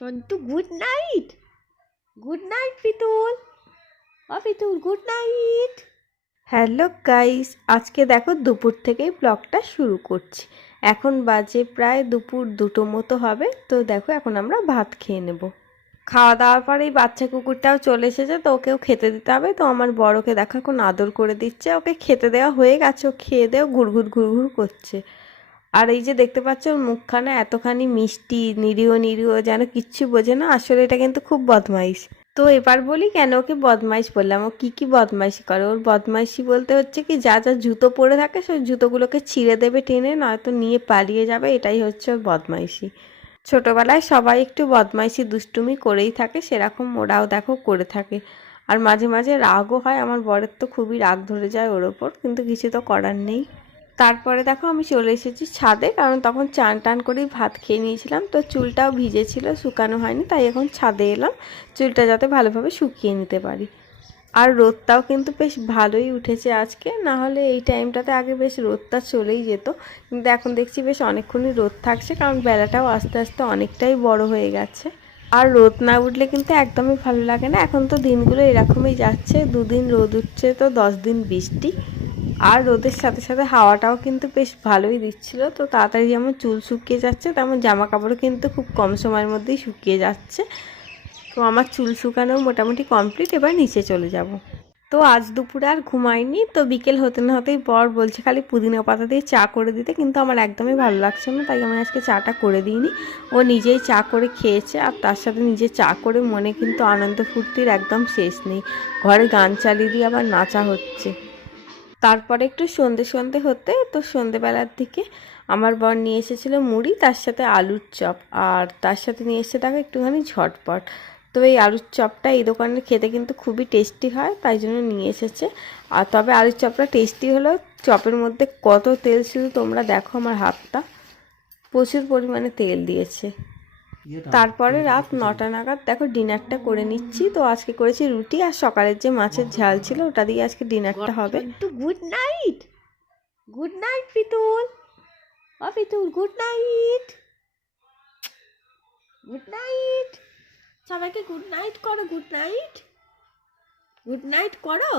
Santu good night. Good night Pitul. Pitul good night. Hello guys, আজকে দেখো দুপুর থেকেই ব্লগটা শুরু করছি। এখন বাজে প্রায় দুপুর 2টো মতো হবে। তো দেখো এখন আমরা ভাত খেয়ে নেব। খাওয়া দাওয়ার পরেই বাচ্চা কুকুরটাও চলে এসেছে, তো ওকেও খেতে দিতে হবে। তো আমার বড়কে দেখো এখন আদর করে দিচ্ছে। ওকে খেতে দেওয়া হয়ে গেছে, ও খেয়ে দেও ঘুরঘুর ঘুরঘুর করছে। আর এই যে দেখতে পাচ্ছ ওর মুখখানা এতখানি মিষ্টি, নিরীহ নিরীহ, যেন কিচ্ছু বোঝে না। আসলে এটা কিন্তু খুব বদমাইশ। তো এবার বলি কেন ওকে বদমাইশ বললাম। ও কি কি বদমাইশি করে, ওর বদমাইশি বলতে হচ্ছে কি, যা যা জুতো পরে থাকে সেই জুতোগুলোকে ছিঁড়ে দেবে টেনে, নয়তো নিয়ে পালিয়ে যাবে। এটাই হচ্ছে ওর বদমাইশি। ছোটবেলায় সবাই একটু বদমাইশি দুষ্টুমি করেই থাকে, সেরকম ওরাও দেখো করে থাকে। আর মাঝে মাঝে রাগও হয়। আমার বরের তো খুবই রাগ ধরে যায় ওর ওপর, কিন্তু কিছু তো করার নেই। তারপরে দেখো আমি চলে এসেছি ছাদে, কারণ তখন চান টান করেই ভাত খেয়ে নিয়েছিলাম। তো চুলটাও ভিজেছিল, শুকানো হয়নি, তাই এখন ছাদে এলাম চুলটা যাতে ভালোভাবে শুকিয়ে নিতে পারি। আর রোদটাও কিন্তু বেশ ভালোই উঠেছে আজকে, না হলে এই টাইমটাতে আগে বেশ রোদটা চলেই যেত, কিন্তু এখন দেখছি বেশ অনেকক্ষণই রোদ থাকছে, কারণ বেলাটাও আস্তে আস্তে অনেকটাই বড় হয়ে গেছে। আর রোদ না উঠলে কিন্তু একদমই ভালো লাগে না। এখন তো দিনগুলো এরকমই যাচ্ছে, 2 দিন রোদ উঠছে তো 10 দিন বৃষ্টি। আর রোদের সাথে সাথে হাওয়াটাও কিন্তু বেশ ভালোই দিচ্ছিল। তো তাড়াতাড়ি যেমন চুল শুকিয়ে যাচ্ছে, তেমন জামা কাপড়ও কিন্তু খুব কম সময়ের মধ্যেই শুকিয়ে যাচ্ছে। তো আমার চুল শুকানো মোটামুটি কমপ্লিট, এবার নিচে চলে যাব। তো আজ দুপুরে আর ঘুমাইনি। তো বিকেল হতে না হতেই বর বলছে খালি পুদিনা পাতা দিয়ে চা করে দিতে, কিন্তু আমার একদমই ভালো লাগছে না, তাই আমি আজকে চাটা করে দিইনি। ও নিজেই চা করে খেয়েছে, আর তার সাথে নিজে চা করে মনে কিন্তু আনন্দ ফুর্তির একদম শেষ নেই। ঘরে গান চালিয়ে দিয়ে আবার নাচা হচ্ছে। তারপরে একটু সন্ধে সন্ধে হতে, তো সন্ধেবেলার দিকে আমার বর নিয়ে এসেছিলো মুড়ি, তার সাথে আলুর চপ, আর তার সাথে নিয়ে এসেছে দেখো একটুখানি ঝটপট। তো এই আলুর চপটা এই দোকানে খেতে কিন্তু খুবই টেস্টি হয়, তাই জন্য নিয়ে এসেছে। আর তবে আলুর চপটা টেস্টি হলেও চপের মধ্যে কত তেল, শুধু তোমরা দেখো আমার হাতটা, প্রচুর পরিমাণে তেল দিয়েছে। তারপরে রাত 9টা নাগাদ দেখো ডিনারটা করে নিচ্ছি। তো আজকে করেছি রুটি, আর সকালের যে মাছের ঝাল ছিল ওটা দিয়ে আজকে ডিনারটা হবে। তো good night. Good night Pitul. Pitul good night. Good night. সবাইকে গুড নাইট করো। Good night. গুড নাইট করো।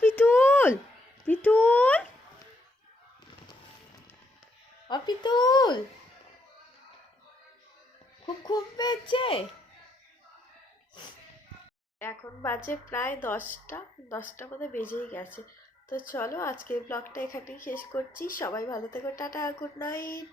পিতুল। পিতুল। পিতুল। খুব ঘুম পেয়েছে। এখন বাজে প্রায় 10টা বোধহয় বেজেই গেছে। তো চলো আজকের ব্লগটা এখানেই শেষ করছি। সবাই ভালো থেকো, টাটা, গুড নাইট।